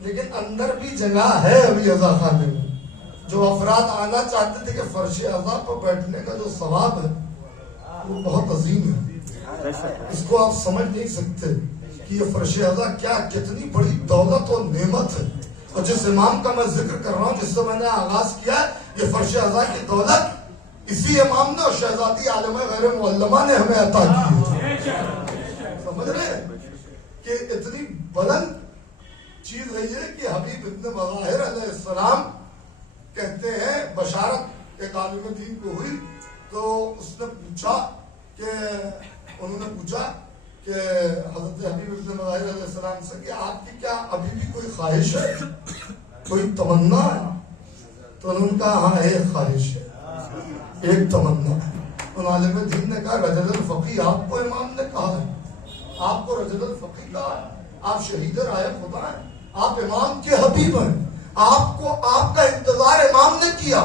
لیکن اندر بھی جگہ ہے ابھی عزا خانے میں. جو افراد آنا چاہتے تھے کہ فرش عزا پر بیٹھنے کا جو ثواب ہے وہ بہت عظیم ہے. اس کو آپ سمجھ نہیں سکتے کہ یہ فرش عزا کیا کتنی بڑی دولت اور نعمت ہے. اور جس امام کا میں ذکر کر رہا ہوں، جس سے میں نے آغاز کیا ہے، یہ فرش عزا کی دولت اسی امام نے اور شہزادی عالمہ غیر معلمہ نے ہمیں عطا کی ہے. سمجھ رہے ہیں کہ اتنی بلند چیز ہے یہ کہ حبیب ابن مظاہر علیہ السلام کہتے ہیں بشارت ایک عالم دین کو ہوئی تو اس نے پوچھا کہ انہوں نے پوچھا کہ حضرت حبیب ابن مظاہر علیہ السلام سے کہ آپ کی کیا ابھی بھی کوئی خواہش ہے، کوئی تمنا ہے؟ تو انہوں نے کہا ہاں ایک خواہش ہے، ایک تمنا ہے. ان عالم دین نے کہا رجل الفقی آپ کو امام نے کہا ہے، آپ کو رجل الفقی کہا ہے، آپ شہید رائے خدا ہیں، آپ امام کے حبیب ہیں، آپ کو آپ کا انتظار امام نے کیا،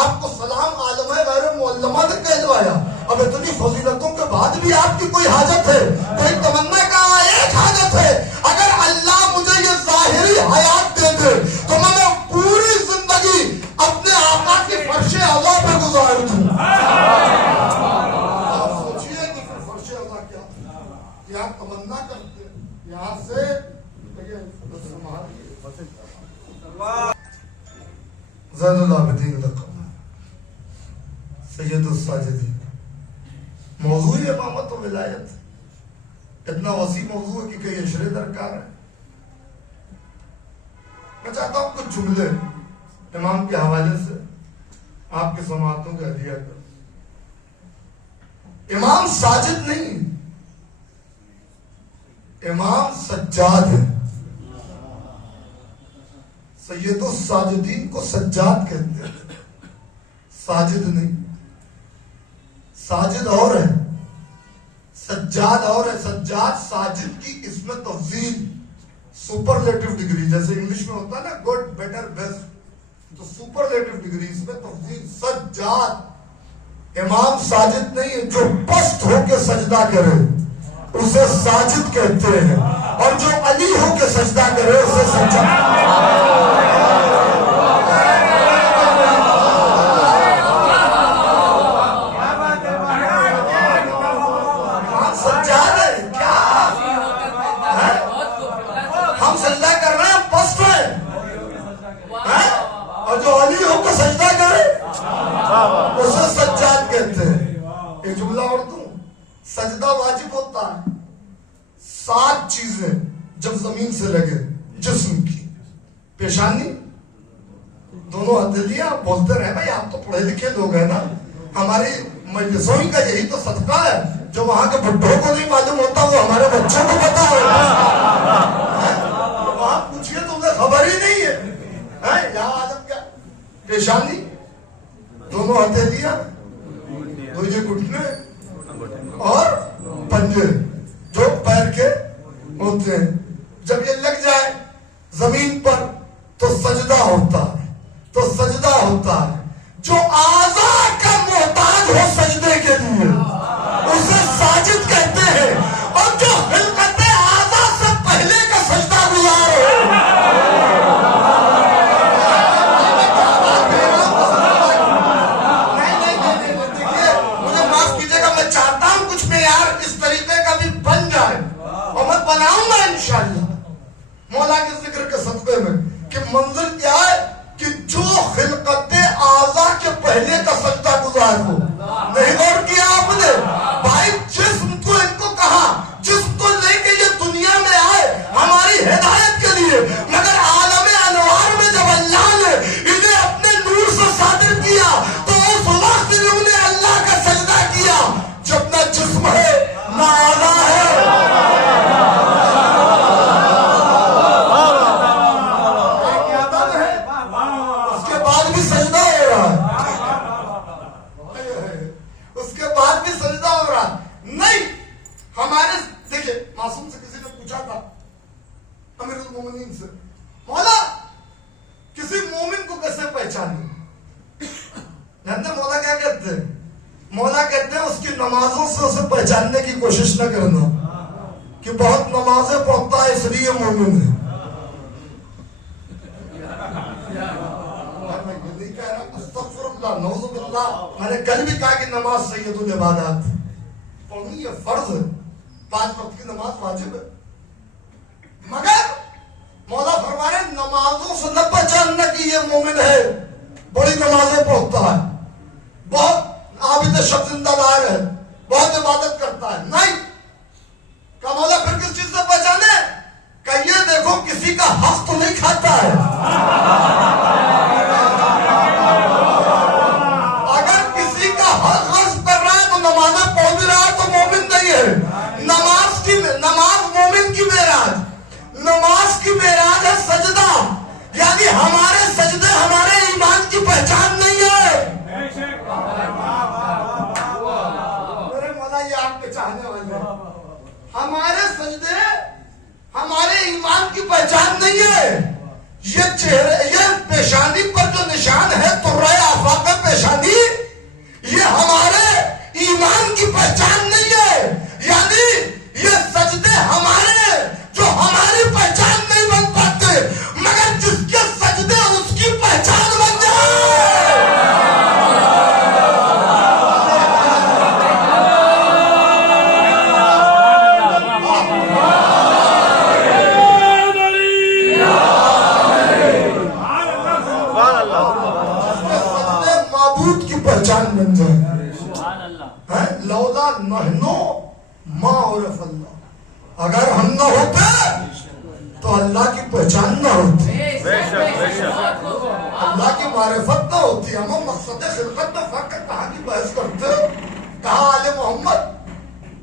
آپ کو سلام عالمہ غیر معلمہ نے کہلوایا. اب اتنی فضیلتوں کے بعد بھی آپ کی کوئی حاجت ہے، کوئی تمنا؟ کا ایک حاجت ہے، اگر اللہ مجھے یہ ظاہری حیات دے دے تو میں پوری زندگی اپنے آقا کی فرش عزا پہ گزار دوں. آپ سوچئے کہ پھر فرش عزا کیا آپ تمنا کرتے یہاں سے زین العابدین لقب سید الساجدین. موضوع امامت و ولایت اتنا وسیع موضوع ہے کہ کئی اشرے درکار ہے. میں چاہتا ہوں کچھ جملے امام کے حوالے سے آپ کے سماعتوں کا ہدیہ کروں. امام ساجد نہیں، امام سجاد ہے. سید الساجدین کو سجاد کہتے ہیں، ساجد نہیں. ساجد اور ہے، سجاد اور ہے. سجاد ساجد کی اس میں تفضیل سپرلیٹو ڈگری، جیسے انگلش میں ہوتا ہے نا گڈ بیٹر بیسٹ، تو سپرلیٹو ڈگری اس میں تفضیل. سجاد امام ساجد نہیں ہے، جو پست ہو کے سجدہ کرے اسے ساجد کہتے ہیں، اور جو علی ہو کے سجدہ کرے اسے سجاد. ہم سجدہ کر رہے ہیں پست ہے، اور جو علی ہو کے سجدہ کرے اسے سجاد کہتے ہیں. ایک جملہ اور دوں، سجدہ واجب ہوتا ہے 7 چیزیں جب زمین سے لگے جسم کی. پیشانی، دونوں ہتھیلیاں. بولتے رہے بھائی آپ تو پڑھے لکھے لوگ ہیں نا، ہماری مجلسوں کا یہی تو صدقہ ہے، جو وہاں کے بڈھوں کو نہیں معلوم ہوتا وہ ہمارے بچوں کو پتا ہوتا. وہاں پوچھئے تو انہیں خبر ہی نہیں ہے. یہاں عالم کیا؟ پیشانی، دونوں ہتھیلیاں، دو یہ گھٹنے اور پنجے جو پیر کے ہوتے ہیں. جب یہ لگ جائے زمین پر تو سجدہ ہوتا ہے، تو سجدہ ہوتا ہے. جو اعضاء کا محتاج ہو سجدے کے لیے اسے ساجد کہتے ہیں، اور جو خلقت اعضاء سے پہلے کا سجدہ گزار ہو. دیکھیے مجھے معاف کیجیے گا، میں چاہتا ہوں کچھ معیار اس طریقے کا بھی بن جائے، اور میں بناؤں گا انشاءاللہ مولا کے ذکر کے صدقے میں، کہ منظر کیا ہے کہ جو خلقت اعضاء کے پہلے کا سجدہ گزار ہو. نہیں غور کیا آپ نے بھائی؟ جسم کو ان کو کہا، جسم کو لے کے یہ دنیا میں آئے ہماری ہدایت کے لیے، مگر عالم انوار میں جب اللہ نے انہیں اپنے نور سے صادر کیا تو اس وقت انہوں نے اللہ کا سجدہ کیا. جب نہ جسم ہے نہ اعضاء ہے، ہمارے دیکھیں معصوم سے کسی نے پوچھا تھا، امیر المومنین سے، مولا کسی مومن کو کیسے پہچانے؟ جانتے مولا کیا کہتے ہیں؟ مولا کہتے ہیں اس کی نمازوں سے اسے پہچاننے کی کوشش نہ کرنا کہ بہت نمازیں پڑھتا ہے اس لیے مومن ہے. نہیں کہہ رہا استغفر اللہ نعوذ باللہ. میں نے کل بھی کہا کہ نماز سید العبادات پڑھنی یہ فرض ہے, 5 وقت کی نماز واجب ہے, مگر مولا فرما رہے نمازوں سے نہ پہچاننا کہ یہ مومن ہے, بڑی نمازیں پڑھتا ہے, بہت عابد شب زندہ دار ہے, بہت عبادت کرتا ہے. نہیں کہ مولا پھر کس چیز سے پہچانے کہ یہ دیکھو کسی کا حق تو نہیں کھاتا ہے. اگر کسی کا حق غصب کر رہا ہے تو نمازیں پڑھ بھی رہا ہے تو مومن نہیں ہے. نماز مومن کی معراج, نماز کی معراج ہے سجدہ, یعنی ہمارے سجدے ہمارے ایمان کی پہچان نہیں ہے. میرے مولا یہ آپ کے چاہنے والے ہیں, ہمارے سجدے ہمارے ایمان کی پہچان نہیں ہے. یہ چہرے, یہ پیشانی پر جو نشان ہے ترہ آفاق پیشانی, یہ ہمارے ایمان کی پہچان نہیں ہے. یعنی یہ سجدے ہمارے جو ہماری پہچان نہیں بن پاتے, مگر جس کے سجدے اس کی پہچان بن جائے. معبود کی پہچان بن جائے. لولا نحنو ما عرف اللہ, اگر ہم نہ ہوتے تو اللہ کی پہچان نہ ہوتی, اللہ کی معرفت نہ ہوتی. ہم مقصد خلقت میں فرق کہاں کی بحث کرتے, کہاں آل محمد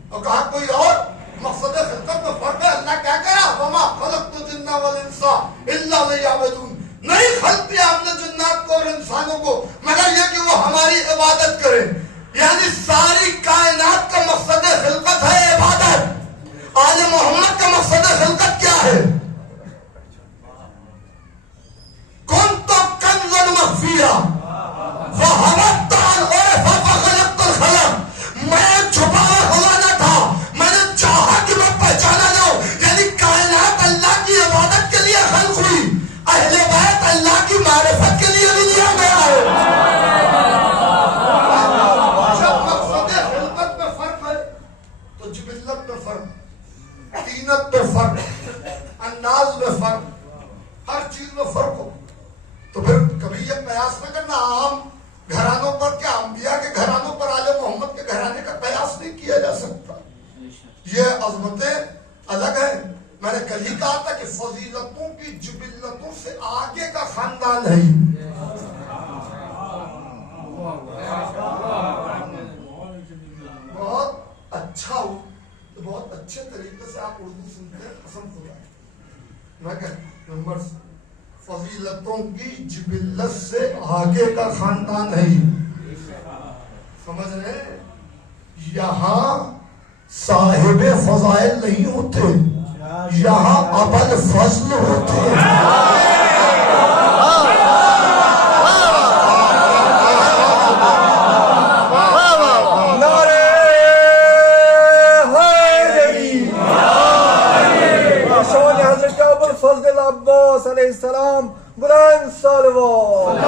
اور کہاں کوئی اور. مقصد خلقت میں فرق ہے. اللہ کیا کہہ رہا, وما خلقت الجن والانس الا لیعبدون, نہیں خلق کیا ہم نے جنات کو اور انسانوں کو مگر یہ کہ وہ ہماری عبادت کریں. یعنی ساری کائنات کا مقصد خلقت ہے عبادت. آل محمد کا مقصد خلقت کیا ہے؟ کنت کنزا مخفیا فحمدت الغرف فخلقت الخلق, میں چھپا ہوا نہ تھا, میں نے چاہا کہ میں پہچانا جاؤں. یعنی کائنات اللہ کی عبادت کے لیے خلق ہوئی, اہل بیت اللہ کی معرفت کے لیے بھی دیا گیا ہے. جب مقصد خلقت میں فرق ہے تو جبلت میں فرق, طینت میں فرق, انداز میں فرق, ہر چیز میں فرق ہو. تو پھر کبھی یہ قیاس نہ کرنا عام گھرانوں پر, کیا انبیاء کے گھرانوں پر آل محمد کے گھرانے کا قیاس نہیں کیا جا سکتا. یہ عظمتیں الگ ہیں. میں نے کل ہی کہا تھا کہ فضیلتوں کی جبلتوں سے آگے کا خاندان ہے. بہت اچھا ہو, بہت اچھے طریقے سے آپ اردو سنتے ہیں, قسم خدا. میں کہتا نمبر فضیلتوں کی جبلت سے آگے کا خاندان ہے. سمجھ رہے, یہاں صاحب فضائل نہیں ہوتے, یہاں ابل فضل ہوتے ہیں. حضرت ابوالفضل عباس علیہ السلام بلند صلوات.